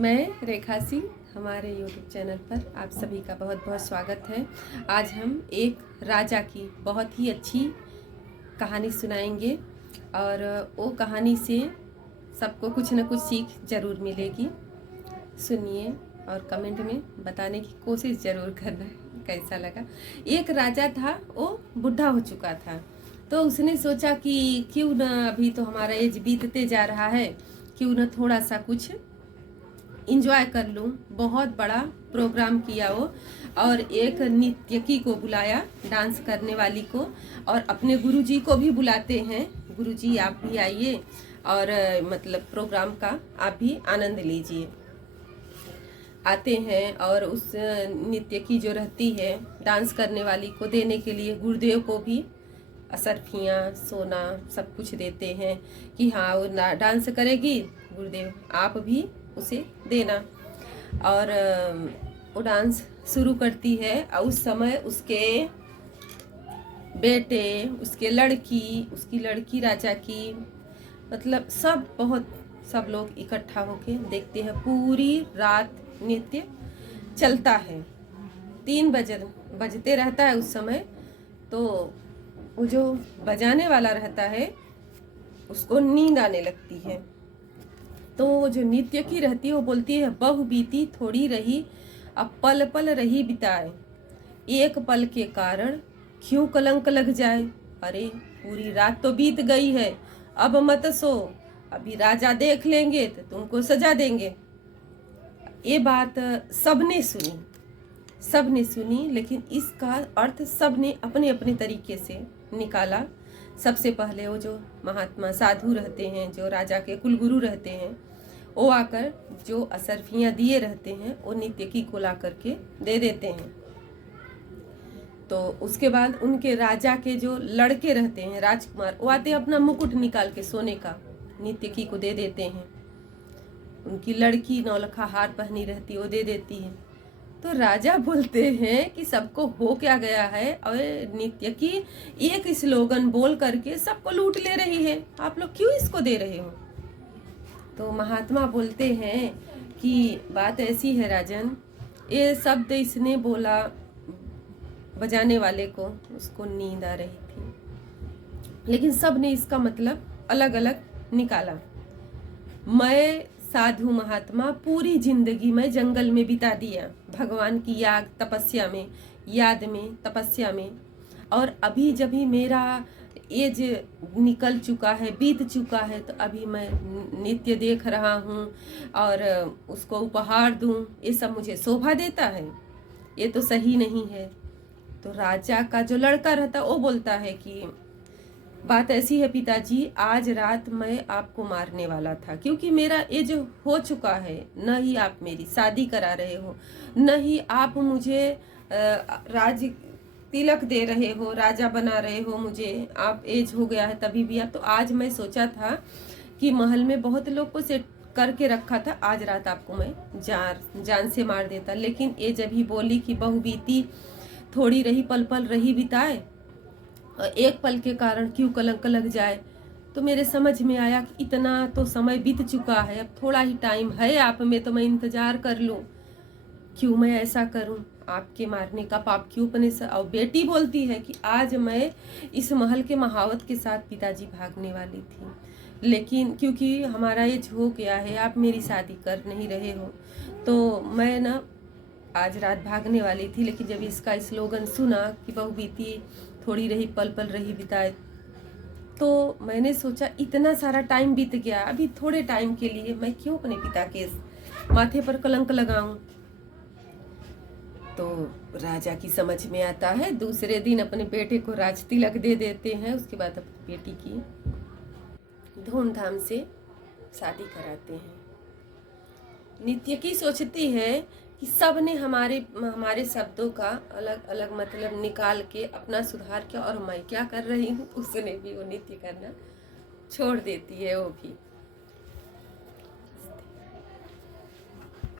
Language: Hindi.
मैं रेखा सिंह, हमारे YouTube चैनल पर आप सभी का बहुत बहुत स्वागत है। आज हम एक राजा की बहुत ही अच्छी कहानी सुनाएंगे और वो कहानी से सबको कुछ न कुछ सीख ज़रूर मिलेगी। सुनिए और कमेंट में बताने की कोशिश ज़रूर करना कैसा लगा। एक राजा था, वो बूढ़ा हो चुका था, तो उसने सोचा कि क्यों न, अभी तो हमारा एज बीतते जा रहा है, क्यों न थोड़ा सा कुछ इंजॉय कर लूँ। बहुत बड़ा प्रोग्राम किया वो और एक नृत्यकी को बुलाया, डांस करने वाली को, और अपने गुरुजी को भी बुलाते हैं। गुरुजी आप भी आइए और मतलब प्रोग्राम का आप भी आनंद लीजिए। आते हैं और उस नृत्यकी जो रहती है डांस करने वाली को देने के लिए गुरुदेव को भी असरफियाँ, सोना सब कुछ देते हैं कि हाँ वो डांस करेगी, गुरुदेव आप भी उसे देना। और वो डांस शुरू करती है और उस समय उसके बेटे, उसकी लड़की राजा की, मतलब सब लोग इकट्ठा होके देखते हैं। पूरी रात नृत्य चलता है, 3 बजते रहता है उस समय। तो वो जो बजाने वाला रहता है उसको नींद आने लगती है, तो वो जो नृत्यकी रहती है वो बोलती है, बहु बीती थोड़ी रही, अब पल पल रही बिताए, एक पल के कारण क्यों कलंक लग जाए। अरे पूरी रात तो बीत गई है, अब मत सो, अभी राजा देख लेंगे तो तुमको सजा देंगे। ये बात सबने सुनी, लेकिन इसका अर्थ सबने अपने अपने तरीके से निकाला। सबसे पहले वो जो महात्मा साधु रहते हैं, जो राजा के कुलगुरु रहते हैं, वो आकर जो असरफियाँ दिए रहते हैं वो नृत्यकी को ला करके दे देते हैं। तो उसके बाद उनके राजा के जो लड़के रहते हैं, राजकुमार, वो आते अपना मुकुट निकाल के सोने का नृत्यकी को दे देते हैं। उनकी लड़की नौलखा हार पहनी रहती है, वो दे देती है। तो राजा बोलते हैं कि सबको हो क्या गया है, और नृत्यकी एक स्लोगन बोल करके सबको लूट ले रही है, आप लोग क्यों इसको दे रहे हो। तो महात्मा बोलते हैं कि बात ऐसी है राजन, ये शब्द इसने बोला बजाने वाले को, उसको नींद आ रही थी, लेकिन सब ने इसका मतलब अलग अलग निकाला। मैं साधु महात्मा पूरी जिंदगी में जंगल में बिता दिया, भगवान की याद में तपस्या में, और अभी जब ही मेरा एज निकल चुका है, बीत चुका है, तो अभी मैं नृत्य देख रहा हूँ और उसको उपहार दूँ, ये सब मुझे शोभा देता है, ये तो सही नहीं है। तो राजा का जो लड़का रहता वो बोलता है कि बात ऐसी है पिताजी, आज रात मैं आपको मारने वाला था, क्योंकि मेरा एज हो चुका है, न ही आप मेरी शादी करा रहे हो, न ही आप मुझे राज तिलक दे रहे हो, राजा बना रहे हो मुझे, आप एज हो गया है तभी भी आप। तो आज मैं सोचा था कि महल में बहुत लोग को सेट करके रखा था, आज रात आपको मैं जान से मार देता, लेकिन ये जब ही बोली कि बहु बीती थोड़ी रही, पल पल रही बिताए, एक पल के कारण क्यों कलंक लग जाए, तो मेरे समझ में आया कि इतना तो समय बीत चुका है, अब थोड़ा ही टाइम है आप में, तो मैं इंतजार कर लूं, क्यों मैं ऐसा करूं, आपके मारने का पाप क्यों अपने और बेटी बोलती है कि आज मैं इस महल के महावत के साथ पिताजी भागने वाली थी, लेकिन क्योंकि हमारा एज हो गया है, आप मेरी शादी कर नहीं रहे हो, तो मैं ना आज रात भागने वाली थी, लेकिन जब इसका स्लोगन सुना कि बहु बीती थोड़ी रही, पल पल रही बिताए, तो मैंने सोचा इतना सारा टाइम बीत गया, अभी थोड़े टाइम के लिए मैं क्यों अपने पिता के माथे पर कलंक लगाऊं। तो राजा की समझ में आता है, दूसरे दिन अपने बेटे को राज तिलक दे देते हैं, उसके बाद अपनी बेटी की धूमधाम से शादी कराते हैं। नृत्यकी सोचती है कि सब ने हमारे शब्दों का अलग अलग मतलब निकाल के अपना सुधार किया, और मैं क्या कर रही हूँ, उसने भी वो नृत्य करना छोड़ देती है वो भी।